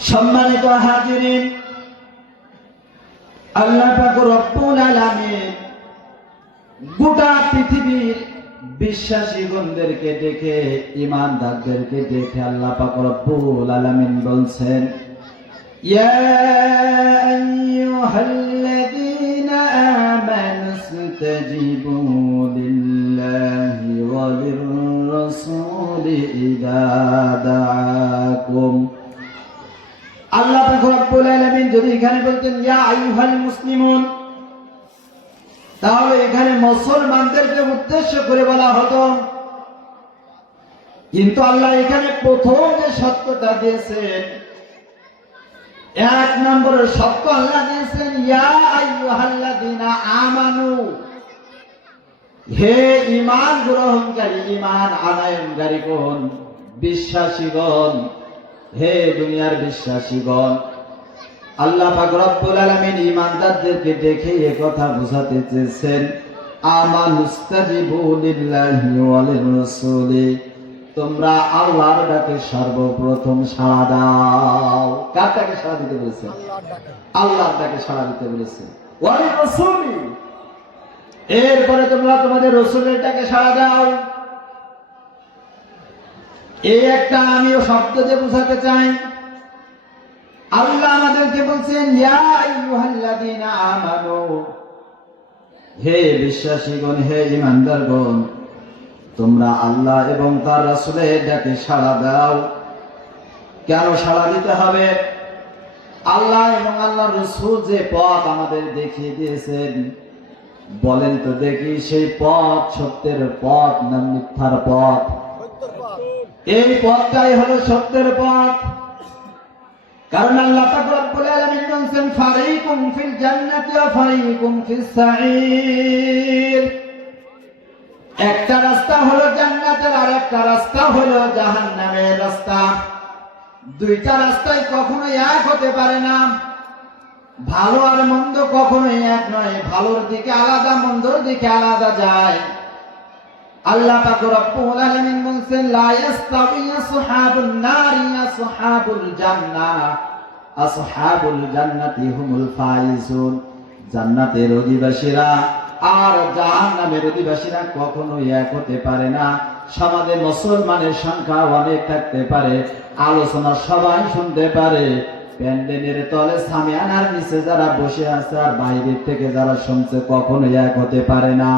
সম্মানিত হাজিরিন, আল্লাহ পাক রব্বুল আলামিন গোটা পৃথিবীর বিশ্বাসীগণদেরকে ডেকে, ঈমানদারদেরকে ডেকে আল্লাহ পাক রব্বুল আলামিন বলছেন, ইয়া আইয়ুহাল্লাযীনা আমানু ইসতাজিবু লিল্লাহি ওয়া লির-রাসূলি ইযা দাআকুম। আল্লাহ পাক রব্বুল আলামিন যদি এখানে বলতেন ইয়া আইয়ুহাল মুসলিমুন, তাহলে এখানে মুসলমানদেরকে উদ্দেশ্য করে বলা হতো। কিন্তু আল্লাহ এখানে প্রথম যে সত্যটা দিয়েছেন, এক নম্বরের সত্য আল্লাহ দিয়েছেন ইয়া আইয়ুহাল্লাযীনা আমানু, হে ঈমান গ্রহণকারী, ঈমান আনয়নকারীগণ, বিশ্বাসীগণ, হে দুনিয়ার বিশ্বাসীগণ। আল্লাহ পাক রব্বুল আলামিন ঈমানদারদেরকে দেখে এই কথা বোঝাতে চেয়েছেন, আমানুস্তাজিবু লিল্লাহি ওয়া লির-রাসূলি, তোমরা আল্লাহর ডাকে সর্বপ্রথম সাড়া দাও। কার ডাকে সাড়া দিতে বলেছেন? আল্লাহর ডাকে সাড়া দিতে বলেছেন। ওয়া লির-রাসূলি, এরপরে তোমরা তোমাদের রাসূলের ডাকে সাড়া দাও। এই একটা আমিও শব্দ দিয়ে বোঝাতে চাই। আল্লাহ আমাদেরকে বলছেন ইয়া আইয়ুহাল্লাযীনা আমানু, হে বিশ্বাসীগণ, হে ঈমানদারগণ, তোমরা আল্লাহ এবং তার রাসূলের ডাকে সাড়া দাও। কেন সাড়া দিতে হবে? আল্লাহ এবং আল্লাহর রাসূল যে পথ আমাদের দেখিয়ে দিয়েছেন, বলেন তো দেখি সেই পথ সত্যের পথ না মিথ্যার পথ? এই পথটাই হলো সত্যের পথ। কারণ আল্লাহ পাক রব্বুল আলামিন বলেন ফারিকুম ফিল জান্নাতি ওয়া ফারিকুম ফিস সাঈর, একটা রাস্তা হলো জান্নাতের আর একটা রাস্তা হলো জাহান্নামের রাস্তা। দুইটা রাস্তাই কখনোই এক হতে পারে না। ভালো আর মন্দ কখনোই এক নয়। ভালোর দিকে আলাদা, মন্দর দিকে আলাদা যায়। আল্লাহ পাক রব্বুল আলামিন বলেন লা ইস্তাউই আসহাবুন নারি আসহাবুল জান্নাহ, আসহাবুল জান্নাতি হুমুল ফাইজুন, জান্নাতের অধিবাসীরা আর জাহান্নামের অধিবাসীরা কখনোই এক হতে পারে না। সমাজে মুসলমানের সংখ্যা অনেক থাকতে পারে, আলোচনা সবাই শুনতে পারে, প্যান্ডেলের তলে সামিয়ানার নিচে যারা বসে আছে আর বাইরে থেকে যারা শুনছে কখনোই এক হতে পারে না।